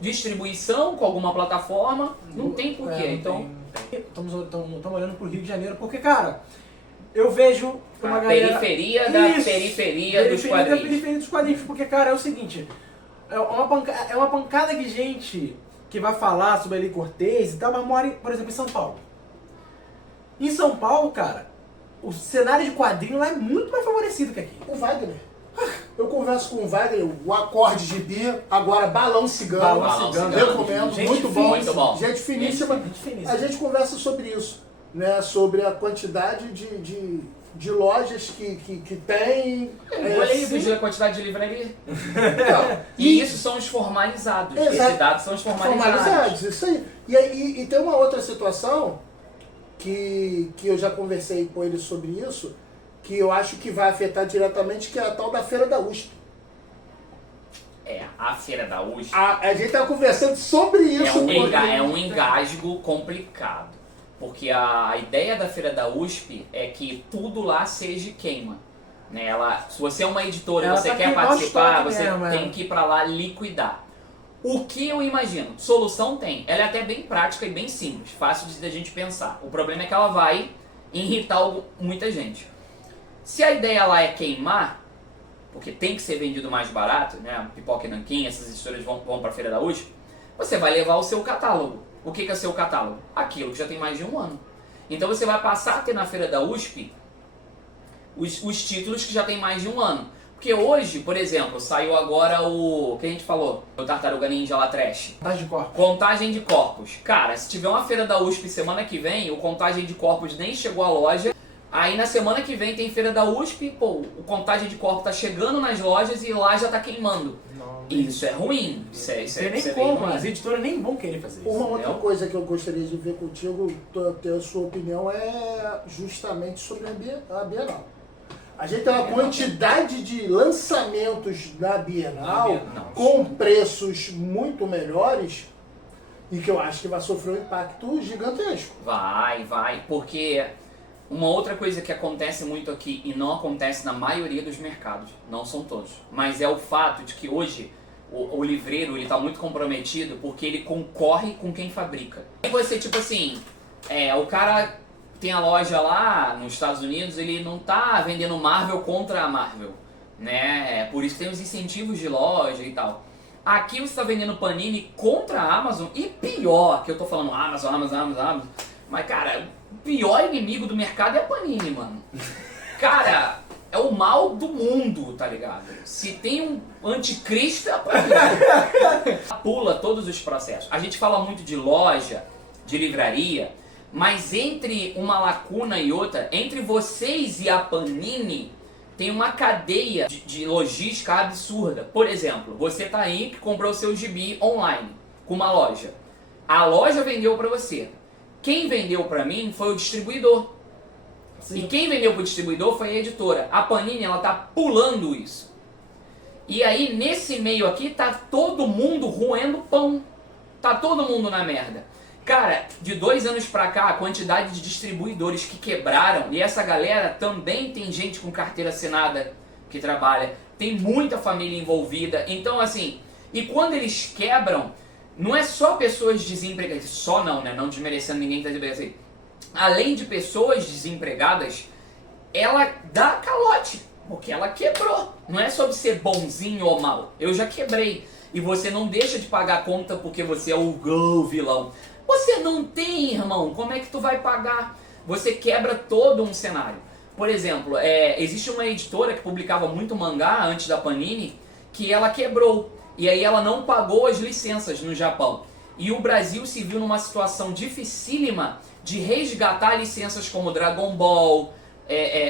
distribuição com alguma plataforma, não tem porquê. Então, Estamos olhando pro Rio de Janeiro, porque, cara, eu vejo uma galera... periferia da periferia dos quadrinhos. Da periferia dos quadrinhos, porque, cara, é o seguinte, é uma pancada de gente que vai falar sobre a Lei Cortez e tal, mas mora, por exemplo, em São Paulo. Em São Paulo, cara, o cenário de quadrinho lá é muito mais favorecido que aqui. O Wagner. Eu converso com o Wagner, o Acorde de Bi, agora Balão Cigano. Balão Cigano. Recomendo, Gente muito fina, bom. muito bom. Gente finíssima. Gente finíssima. A gente conversa sobre isso, né? Sobre a quantidade de lojas que tem. Olha aí, Vigília, a quantidade de livraria. Então, E isso são os formalizados. Esses dados são os formalizados. Isso aí. E tem uma outra situação que eu já conversei com ele sobre isso, que eu acho que vai afetar diretamente, que é a tal da Feira da USP. A Feira da USP. A gente estava conversando sobre isso. É um engasgo complicado. Porque a ideia da Feira da USP é que tudo lá seja queima. Né? Se você é uma editora e você quer participar, você tem que ir para lá liquidar. O que eu imagino? Solução tem. Ela é até bem prática e bem simples, fácil de a gente pensar. O problema é que ela vai irritar muita gente. Se a ideia lá é queimar, porque tem que ser vendido mais barato, né? Pipoca e Nanquim, essas editoras vão para a Feira da USP, você vai levar o seu catálogo. O que é seu catálogo? Aquilo que já tem mais de um ano. Então você vai passar a ter na Feira da USP os títulos que já tem mais de um ano. Porque hoje, por exemplo, saiu agora o que a gente falou, o Tartaruga Ninja lá Trash. Contagem de corpos. Contagem de corpos. Cara, se tiver uma Feira da USP semana que vem, o Contagem de Corpos nem chegou à loja. Aí na semana que vem tem Feira da USP, o Contagem de Corpos tá chegando nas lojas e lá já tá queimando. Isso é ruim. Isso é nem como, as editoras nem vão querer fazer isso. Uma outra coisa que eu gostaria de ver contigo, ter a sua opinião, é justamente sobre a Bienal. A gente tem uma quantidade de lançamentos na Bienal com preços muito melhores e que eu acho que vai sofrer um impacto gigantesco. Vai, porque uma outra coisa que acontece muito aqui e não acontece na maioria dos mercados, não são todos, mas é o fato de que hoje o livreiro ele tá muito comprometido porque ele concorre com quem fabrica. E você, tipo assim, o cara tem a loja lá nos Estados Unidos, ele não tá vendendo Marvel contra a Marvel, né? Por isso tem os incentivos de loja e tal. Aqui você está vendendo Panini contra a Amazon e pior, que eu tô falando Amazon, mas cara, o pior inimigo do mercado é a Panini, mano. Cara, é o mal do mundo, tá ligado? Se tem um anticristo, é a Panini. Pula todos os processos. A gente fala muito de loja, de livraria, mas entre uma lacuna e outra, entre vocês e a Panini, tem uma cadeia de logística absurda. Por exemplo, você tá aí que comprou o seu gibi online com uma loja. A loja vendeu para você. Quem vendeu para mim foi o distribuidor. Sim. E quem vendeu para o distribuidor foi a editora. A Panini, ela tá pulando isso. E aí, nesse meio aqui, tá todo mundo roendo pão. Tá todo mundo na merda. Cara, de 2 anos pra cá, a quantidade de distribuidores que quebraram, e essa galera também tem gente com carteira assinada que trabalha, tem muita família envolvida, então assim, e quando eles quebram, não é só pessoas desempregadas, só não, né, não desmerecendo ninguém que tá desempregado, assim, além de pessoas desempregadas, ela dá calote, porque ela quebrou, não é sobre ser bonzinho ou mal, eu já quebrei, e você não deixa de pagar a conta porque você é o vilão. Você não tem, irmão, como é que tu vai pagar? Você quebra todo um cenário. Por exemplo, existe uma editora que publicava muito mangá antes da Panini, que ela quebrou. E aí ela não pagou as licenças no Japão. E o Brasil se viu numa situação dificílima de resgatar licenças como Dragon Ball,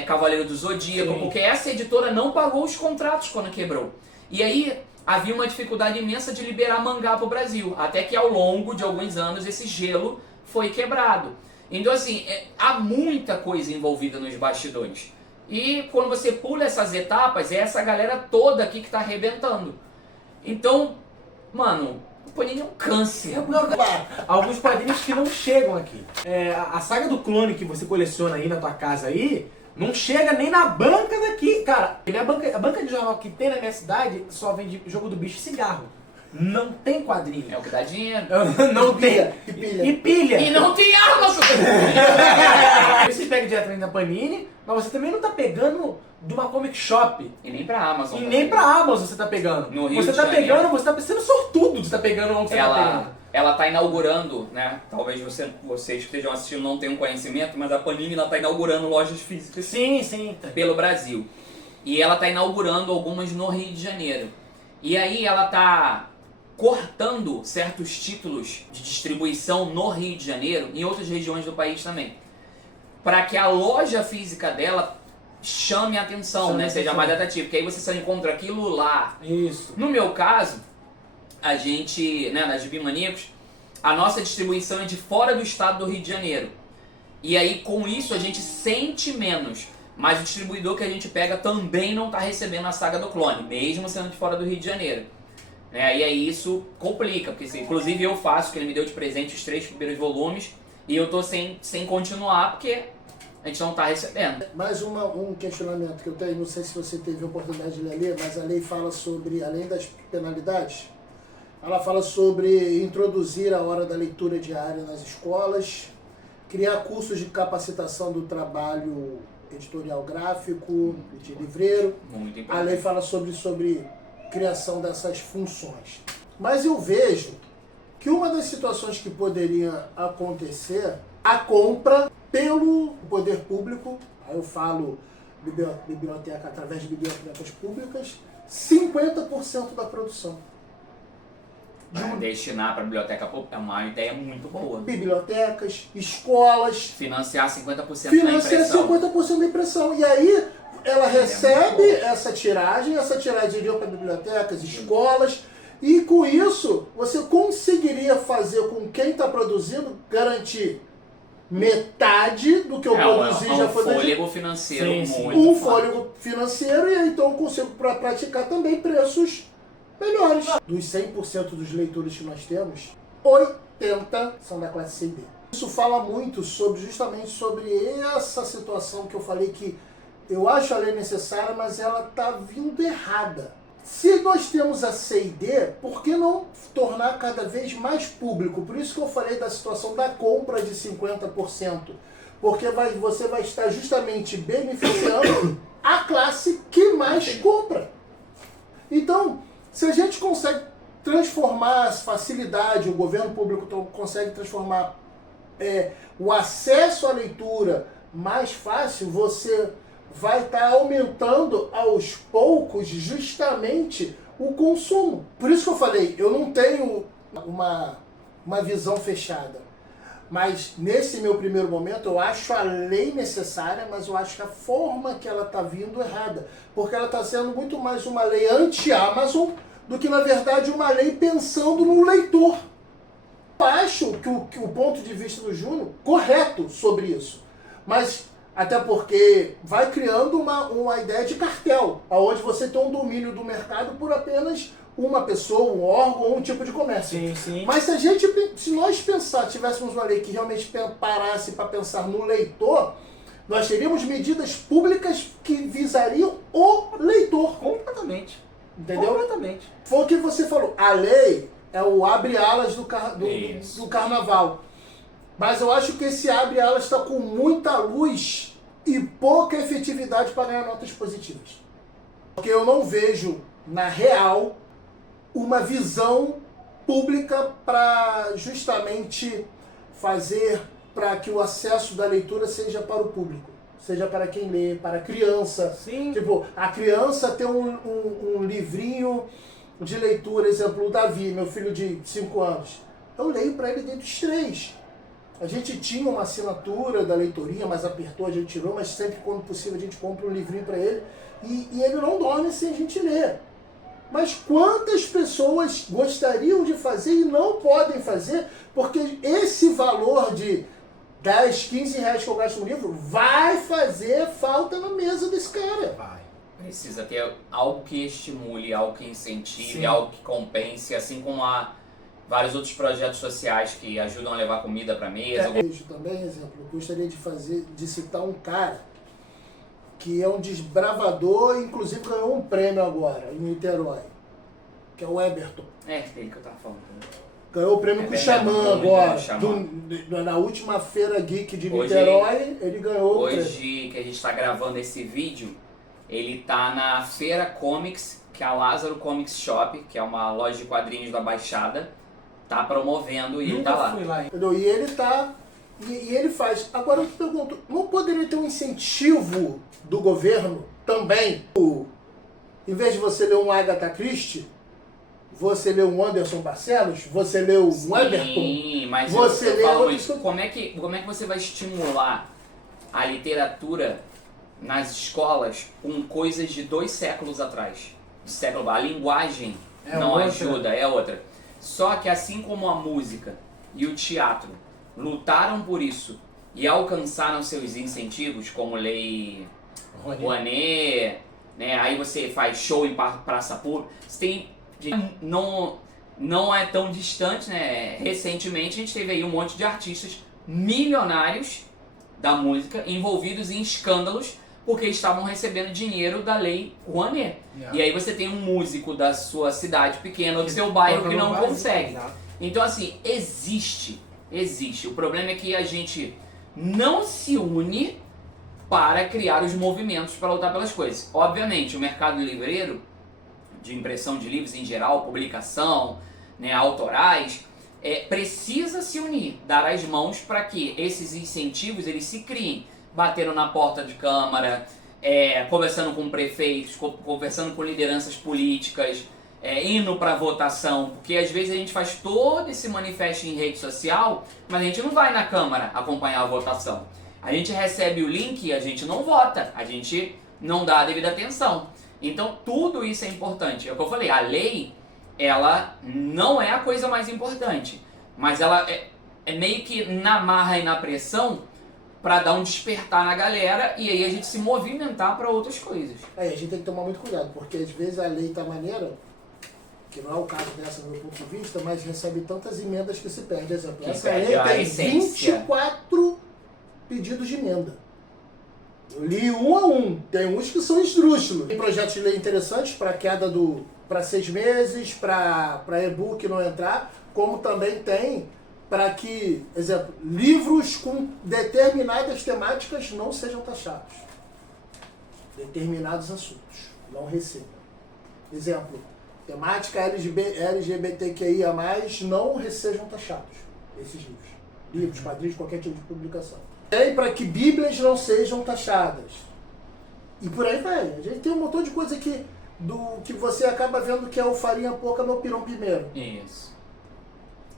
Cavaleiro do Zodíaco, sim, porque essa editora não pagou os contratos quando quebrou. E aí havia uma dificuldade imensa de liberar mangá para o Brasil, até que ao longo de alguns anos esse gelo foi quebrado. Então assim, há muita coisa envolvida nos bastidores. E quando você pula essas etapas, é essa galera toda aqui que está arrebentando. Então, mano, o Panini é um câncer. Alguns quadrinhos que não chegam aqui. A saga do clone que você coleciona aí na tua casa aí, não chega nem na banca daqui, cara. A banca de jornal que tem na minha cidade só vende Jogo do Bicho e cigarro. Não tem quadrinho. É o que dá dinheiro. Não tem. E pilha. E não tem arma. Você pega diretamente da Panini, mas você também não tá pegando de uma comic shop. E nem pra Amazon. E nem pra Amazon você tá pegando. No Rio você de tá Janeiro. pegando, você tá sendo sortudo de você tá pegando onde você tá pegando. Ela tá inaugurando, né? Talvez vocês que estejam assistindo não tenham conhecimento, mas a Panini ela tá inaugurando lojas físicas. Sim. Pelo Brasil. E ela tá inaugurando algumas no Rio de Janeiro. E aí ela tá cortando certos títulos de distribuição no Rio de Janeiro e em outras regiões do país também. Para que a loja física dela chame a atenção, Chame né? a Seja atenção. mais atrativo, porque aí você só encontra aquilo lá. Isso. No meu caso, a gente, né, nas Bimaníacos, a nossa distribuição é de fora do estado do Rio de Janeiro. E aí, com isso, a gente sente menos. Mas o distribuidor que a gente pega também não está recebendo a saga do clone, mesmo sendo de fora do Rio de Janeiro. E aí isso complica, porque inclusive eu faço, que ele me deu de presente os 3 primeiros volumes, e eu tô sem continuar, porque a gente não está recebendo. Mais um questionamento que eu tenho, não sei se você teve a oportunidade de ler, mas a lei fala sobre, além das penalidades, ela fala sobre introduzir a hora da leitura diária nas escolas, criar cursos de capacitação do trabalho editorial gráfico, de livreiro. Muito A importante. lei fala sobre criação dessas funções. Mas eu vejo que uma das situações que poderia acontecer, a compra pelo poder público, aí eu falo biblioteca através de bibliotecas públicas, 50% da produção. Destinar para a biblioteca pública é uma ideia muito boa. Bibliotecas, escolas, Financiar 50% da financia impressão. 50% da impressão. E aí ela recebe muito bom. essa tiragem iria para bibliotecas, escolas, e com isso você conseguiria fazer com quem está produzindo garantir metade do que eu produzi já foi um fôlego financeiro Sim, muito um forte. fôlego financeiro, e aí então eu consigo praticar também preços melhores. Dos 100% dos leitores que nós temos, 80 são da classe C e D. Isso fala muito justamente sobre essa situação que eu falei, que eu acho a lei necessária, mas ela está vindo errada. Se nós temos a C e D, por que não tornar cada vez mais público? Por isso que eu falei da situação da compra de 50%. Porque você vai estar justamente beneficiando a classe que mais compra. Então, se a gente consegue transformar as facilidades, o governo público consegue transformar o acesso à leitura mais fácil, você vai estar aumentando aos poucos justamente o consumo. Por isso que eu falei, eu não tenho uma visão fechada. Mas nesse meu primeiro momento eu acho a lei necessária, mas eu acho que a forma que ela está vindo errada. Porque ela está sendo muito mais uma lei anti-Amazon do que, na verdade, uma lei pensando no leitor. Eu acho que o ponto de vista do Júnior correto sobre isso. Mas até porque vai criando uma ideia de cartel, onde você tem um domínio do mercado por apenas uma pessoa, um órgão ou um tipo de comércio. Sim, sim. Mas se nós tivéssemos uma lei que realmente parasse para pensar no leitor, nós teríamos medidas públicas que visariam o leitor. Completamente. Entendeu? Completamente. Foi o que você falou. A lei é o abre-alas do carnaval. Mas eu acho que esse abre-alas está com muita luz e pouca efetividade para ganhar notas positivas. Porque eu não vejo, na real, uma visão pública para justamente fazer para que o acesso da leitura seja para o público. Seja para quem lê, para a criança. Sim. Tipo, a criança tem um livrinho de leitura, exemplo, o Davi, meu filho de 5 anos. Eu leio para ele dentro dos 3. A gente tinha uma assinatura da leitoria, mas apertou, a gente tirou, mas sempre quando possível a gente compra um livrinho para ele. E ele não dorme sem a gente ler. Mas quantas pessoas gostariam de fazer e não podem fazer, porque esse valor de 10, 15 reais que eu gasto no livro vai fazer falta na mesa desse cara. Vai. Precisa ter algo que estimule, algo que incentive, Sim. algo que compense, assim como há vários outros projetos sociais que ajudam a levar comida para mesa. Vejo também, exemplo, eu gostaria de citar um cara que é um desbravador, inclusive ganhou um prêmio agora em Niterói, que é o Eberton. É, dele que eu tava falando. Ganhou o prêmio com o verdade, Xamã muito agora. bom, Xamã. Na última feira geek de Hoje Niterói, ele ganhou o prêmio. Hoje que a gente tá gravando esse vídeo, ele tá na Feira Comics, que é a Lázaro Comics Shop, que é uma loja de quadrinhos da Baixada, tá promovendo e ele Nunca tá lá. fui lá. Entendeu? E ele tá. E ele faz. Agora eu te pergunto, não poderia ter um incentivo do governo também? Em vez de você ler um Agatha Christie, você lê um Anderson Barcelos, você lê um Eberton. Sim, mas Você eu lê falo outros- isso, como é que você vai estimular a literatura nas escolas com coisas de 2 séculos atrás. A linguagem não outra. ajuda, é outra. Só que assim como a música e o teatro lutaram por isso e alcançaram seus incentivos, como Lei Rouanet, né? Aí você faz show em praça pública, você tem, não é tão distante, né? Recentemente a gente teve aí um monte de artistas milionários da música envolvidos em escândalos porque estavam recebendo dinheiro da Lei Rouanet. E aí você tem um músico da sua cidade pequena ou do seu bairro que não consegue. Então assim, existe. O problema é que a gente não se une para criar os movimentos para lutar pelas coisas. Obviamente, o mercado livreiro, de impressão de livros em geral, publicação, né, autorais, precisa se unir, dar as mãos para que esses incentivos eles se criem, batendo na porta de câmara, conversando com prefeitos, conversando com lideranças políticas, indo para votação, porque às vezes a gente faz todo esse manifesto em rede social, mas a gente não vai na câmara acompanhar a votação. A gente recebe o link e a gente não vota, a gente não dá a devida atenção. Então tudo isso é importante. É o que eu falei, a lei, ela não é a coisa mais importante, mas ela é meio que na marra e na pressão para dar um despertar na galera e aí a gente se movimentar para outras coisas. A gente tem que tomar muito cuidado, porque às vezes a lei tá maneira, que não é o caso dessa no meu ponto de vista, mas recebe tantas emendas que se perde. Exemplo, essa lei tem 24 pedidos de emenda. Eu li um a um. Tem uns que são esdrúxulos. Tem projetos de lei interessantes para queda para 6 meses, para e-book não entrar, como também tem para que, exemplo, livros com determinadas temáticas não sejam taxados. Determinados assuntos não recebam. Exemplo, temática LGBTQIA+, não sejam taxados esses livros. Livros, quadrinhos, qualquer tipo de publicação. Tem para que bíblias não sejam taxadas. E por aí vai. A gente tem um montão de coisa que você acaba vendo que é o farinha pouca no pirão primeiro. Isso.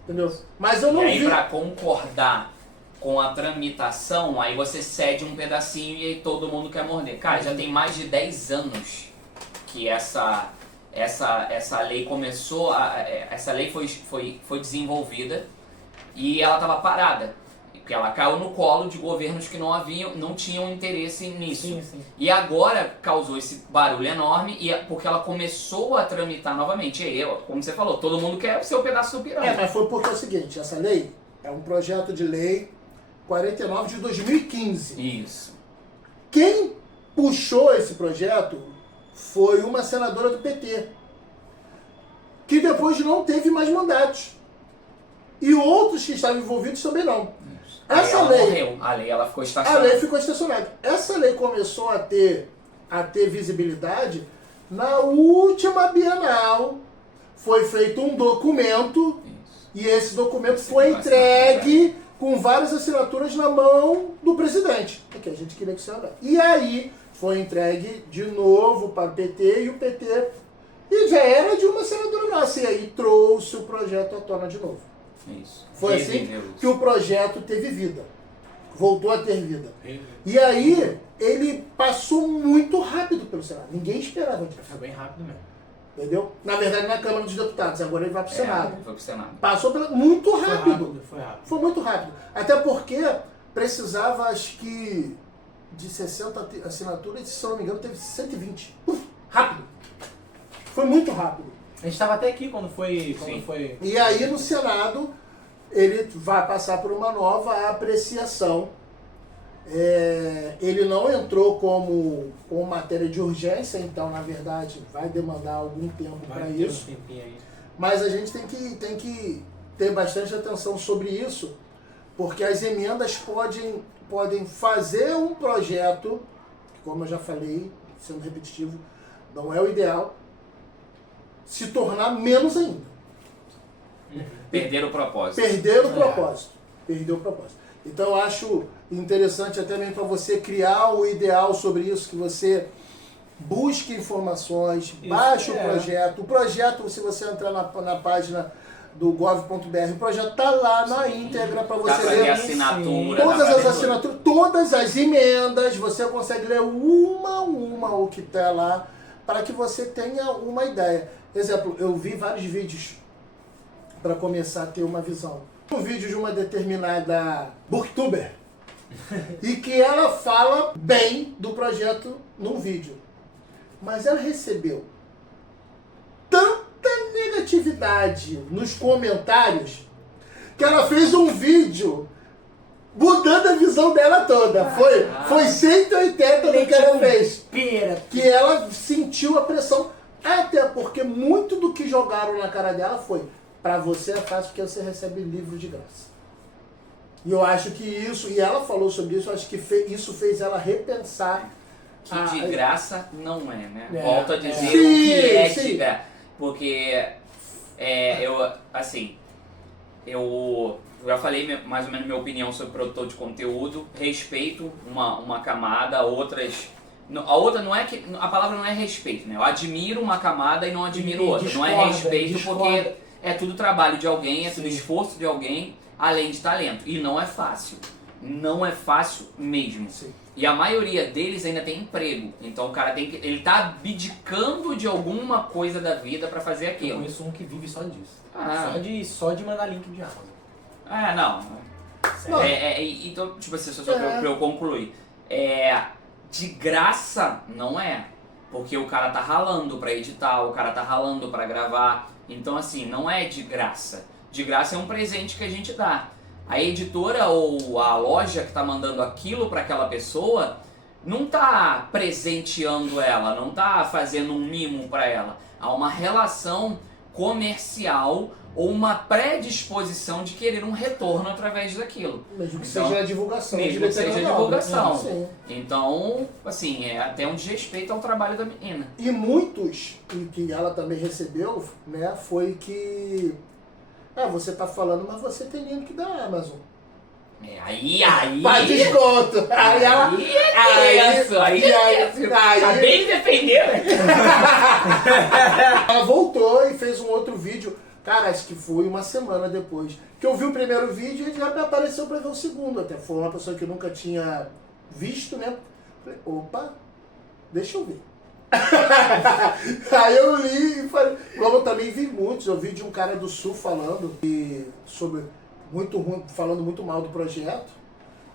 Entendeu? Mas eu não vi. E aí pra concordar com a tramitação, aí você cede um pedacinho e aí todo mundo quer morder. Cara, já tem mais de 10 anos que essa lei começou, essa lei foi desenvolvida e ela estava parada. Porque ela caiu no colo de governos que não tinham interesse nisso. Sim. E agora causou esse barulho enorme porque ela começou a tramitar novamente. E aí, como você falou, todo mundo quer o seu pedaço do pirâmide. Mas foi porque é o seguinte, essa lei é um projeto de lei 49 de 2015. Isso. Quem puxou esse projeto foi uma senadora do PT, que depois não teve mais mandatos. E outros que estavam envolvidos também não. Essa lei morreu. A lei ela ficou estacionada. A lei ficou estacionada. Essa lei começou a ter visibilidade na última Bienal. Foi feito um documento e esse documento foi entregue com várias assinaturas na mão do presidente. É que a gente queria que você andasse. E aí foi entregue de novo para o PT e o PT e já era de uma senadora nossa. E aí trouxe o projeto à tona de novo. Isso. Foi assim que o projeto teve vida. Voltou a ter vida. E aí, ele passou muito rápido pelo Senado. Ninguém esperava disso. Foi bem rápido mesmo. Entendeu? Na verdade, na Câmara dos Deputados. Agora ele vai pro Senado. Foi pro Senado. Passou muito rápido. Foi rápido. Foi muito rápido. Até porque precisava, acho que, de 60 assinaturas, e se eu não me engano, teve 120. Rápido. Foi muito rápido. A gente estava até aqui quando foi. E aí no Senado ele vai passar por uma nova apreciação. Ele não entrou como matéria de urgência, então na verdade vai demandar algum tempo para isso. Mas a gente tem que ter bastante atenção sobre isso, porque as emendas podem fazer um projeto, que como eu já falei, sendo repetitivo, não é o ideal, se tornar menos ainda. Perder o propósito. Perder o propósito. Então eu acho interessante até mesmo para você criar o ideal sobre isso, que você busque informações, baixe o projeto. O projeto, se você entrar na página do gov.br. O projeto tá lá na íntegra para Dá você pra ler. ler assinatura. Todas dá pra as ler assinaturas, todas as emendas, você consegue ler uma a uma o que tá lá, para que você tenha uma ideia. Exemplo, eu vi vários vídeos para começar a ter uma visão. Um vídeo de uma determinada booktuber e que ela fala bem do projeto num vídeo. Mas ela recebeu tanta negatividade nos comentários que ela fez um vídeo mudando a visão dela toda. Foi 180 do que ela fez. Que ela sentiu a pressão. Até porque muito do que jogaram na cara dela foi: pra você é fácil porque você recebe livro de graça. E eu acho que isso, e ela falou sobre isso, eu acho que isso fez ela repensar. Que de graça não é, né? É, Volto a dizer sim, o que é sim. de graça. Porque eu já falei mais ou menos minha opinião sobre produtor de conteúdo, respeito uma camada, outras... A outra não é que... A palavra não é respeito, né? Eu admiro uma camada e não admiro outra. Não é respeito porque é tudo trabalho de alguém, é tudo esforço de alguém, além de talento. E não é fácil. Não é fácil mesmo. Sim. E a maioria deles ainda tem emprego. Então o cara ele tá abdicando de alguma coisa da vida pra fazer Eu aquilo. conheço um que vive só disso. Ah. Só de mandar link de Amazon. Não. Então, tipo assim, só pra eu concluir. De graça não é. Porque o cara tá ralando pra editar, o cara tá ralando pra gravar. Então assim, não é de graça. De graça é um presente que a gente dá. A editora ou a loja que tá mandando aquilo para aquela pessoa não tá presenteando ela, não tá fazendo um mimo para ela. Há uma relação comercial ou uma predisposição de querer um retorno através daquilo. Mesmo que Então, seja a divulgação. mesmo que seja a divulgação. Sim. Então, assim, é até um desrespeito ao trabalho da menina. E muitos, e que ela também recebeu, né, foi que... você tá falando, mas você tem link da Amazon. Aí... Faz desconto. Aí ela... Tá bem defendendo. Ela voltou e fez um outro vídeo. Cara, acho que foi uma semana depois. Que eu vi o primeiro vídeo e já me apareceu pra ver o segundo. Até foi uma pessoa que eu nunca tinha visto, né? Falei, opa, deixa eu ver. Aí eu li e falei, como eu também vi muitos, eu vi de um cara do Sul falando sobre muito ruim, falando muito mal do projeto,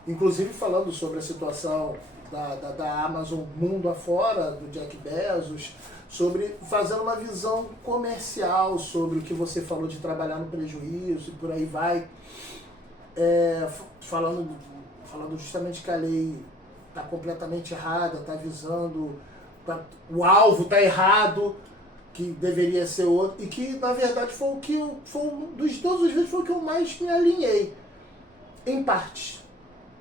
inclusive falando sobre a situação da Amazon mundo afora, do Jeff Bezos, sobre fazendo uma visão comercial sobre o que você falou de trabalhar no prejuízo e por aí vai, falando justamente que a lei está completamente errada, está avisando o alvo tá errado, que deveria ser outro, e que na verdade foi dos todos os vídeos foi o que eu mais me alinhei, em parte.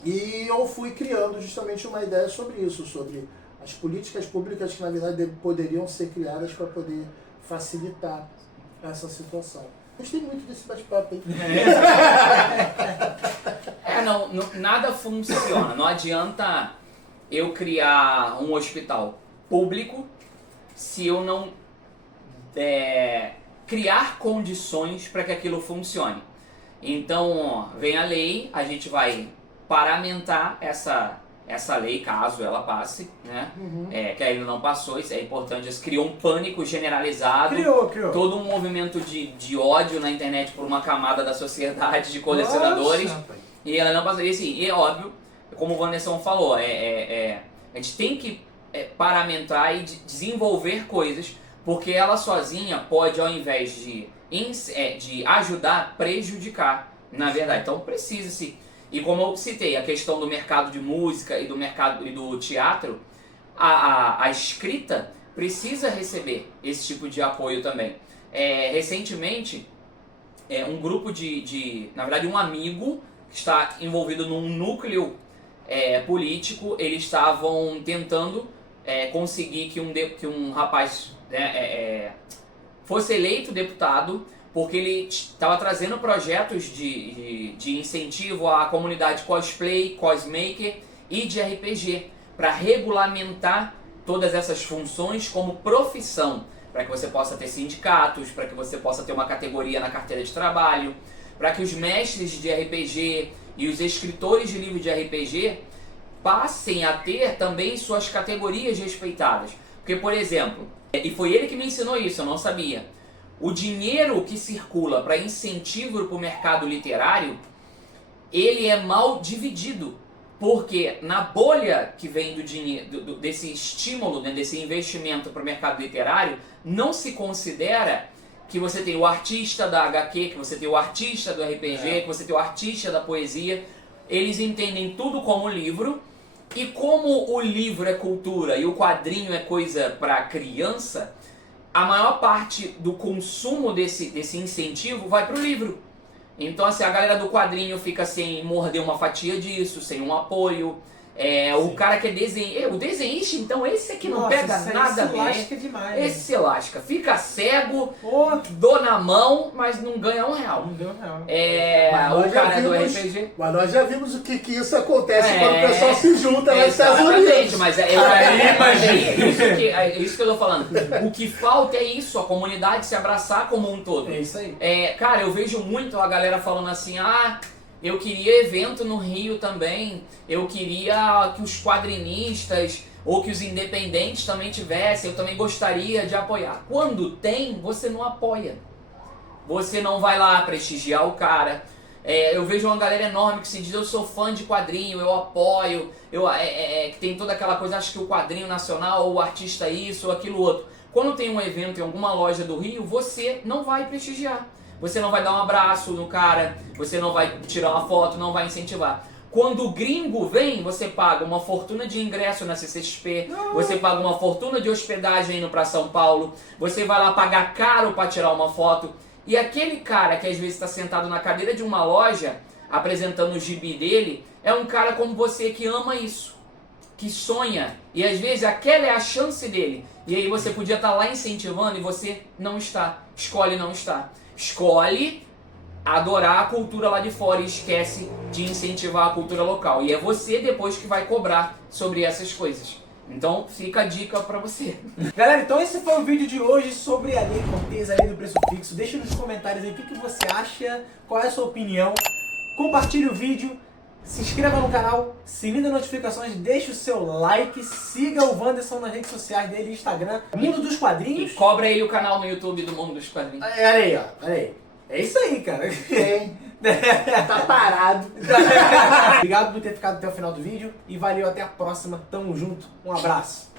E eu fui criando justamente uma ideia sobre isso, sobre as políticas públicas que na verdade poderiam ser criadas para poder facilitar essa situação. Gostei muito desse bate-papo, hein? Nada funciona. Não adianta eu criar um hospital público se eu não criar condições para que aquilo funcione. Então, vem a lei, a gente vai paramentar essa lei, caso ela passe, né? Que ainda não passou, isso é importante. Isso criou um pânico generalizado. Criou. Todo um movimento de ódio na internet por uma camada da sociedade de colecionadores. Nossa, rapaz. E ela não passou. E assim, é óbvio, como o Wanderson falou, a gente tem que paramentar e desenvolver coisas, porque ela sozinha pode, ao invés de ajudar, prejudicar, na verdade. Então precisa-se. E como eu citei, a questão do mercado de música e do mercado e do teatro, a escrita precisa receber esse tipo de apoio também. Recentemente, um grupo na verdade um amigo que está envolvido num núcleo político, eles estavam tentando conseguir que um rapaz fosse eleito deputado, porque ele estava trazendo projetos de incentivo à comunidade cosplay, cosmaker e de RPG, para regulamentar todas essas funções como profissão. para que você possa ter sindicatos, para que você possa ter uma categoria na carteira de trabalho, para que os mestres de RPG e os escritores de livros de RPG passem a ter também suas categorias respeitadas. Porque, por exemplo, e foi ele que me ensinou isso, eu não sabia, o dinheiro que circula para incentivo para o mercado literário, ele é mal dividido. Porque na bolha que vem do dinheiro, desse estímulo, né, desse investimento para o mercado literário, não se considera que você tem o artista da HQ, que você tem o artista do RPG, que você tem o artista da poesia. Eles entendem tudo como livro, e como o livro é cultura e o quadrinho é coisa para criança, a maior parte do consumo desse incentivo vai para o livro. Então, assim, a galera do quadrinho fica sem morder uma fatia disso, sem um apoio. O cara que é o desenhista, então, esse aqui não pega nada bem. Esse lasca demais. Esse se lasca. Fica cego, dor na mão, mas não ganha R$1. Não deu real. O cara do RPG. Mas nós já vimos o que isso acontece quando o pessoal se junta lá nos Estados Unidos. Exatamente, mas é isso que eu tô falando. O que falta é isso, a comunidade se abraçar como um todo. É isso aí. Cara, eu vejo muito a galera falando assim, eu queria evento no Rio também, eu queria que os quadrinistas ou que os independentes também tivessem, eu também gostaria de apoiar. Quando tem, você não apoia. Você não vai lá prestigiar o cara. Eu vejo uma galera enorme que se diz, eu sou fã de quadrinho, eu apoio, que tem toda aquela coisa, acho que o quadrinho nacional, o artista isso ou aquilo outro. Quando tem um evento em alguma loja do Rio, você não vai prestigiar. Você não vai dar um abraço no cara, você não vai tirar uma foto, não vai incentivar. Quando o gringo vem, você paga uma fortuna de ingresso na CCXP, você paga uma fortuna de hospedagem indo para São Paulo, você vai lá pagar caro para tirar uma foto. E aquele cara que às vezes está sentado na cadeira de uma loja, apresentando o gibi dele, é um cara como você que ama isso, que sonha. E às vezes aquela é a chance dele. E aí você podia estar lá incentivando e você não está. Escolhe não estar. Escolhe adorar a cultura lá de fora e esquece de incentivar a cultura local. E é você depois que vai cobrar sobre essas coisas. Então fica a dica pra você. Galera, então esse foi o vídeo de hoje sobre a Lei Cortez, a Lei do Preço Fixo. Deixa nos comentários aí o que você acha, qual é a sua opinião. Compartilhe o vídeo, se inscreva no canal, se liga nas notificações, deixe o seu like, siga o Wanderson nas redes sociais dele, Instagram, Mundo dos Quadrinhos. E cobra aí o canal no YouTube do Mundo dos Quadrinhos. Olha aí, ó, olha aí. É isso aí, cara. Tá parado. Obrigado por ter ficado até o final do vídeo e valeu, até a próxima. Tamo junto. Um abraço.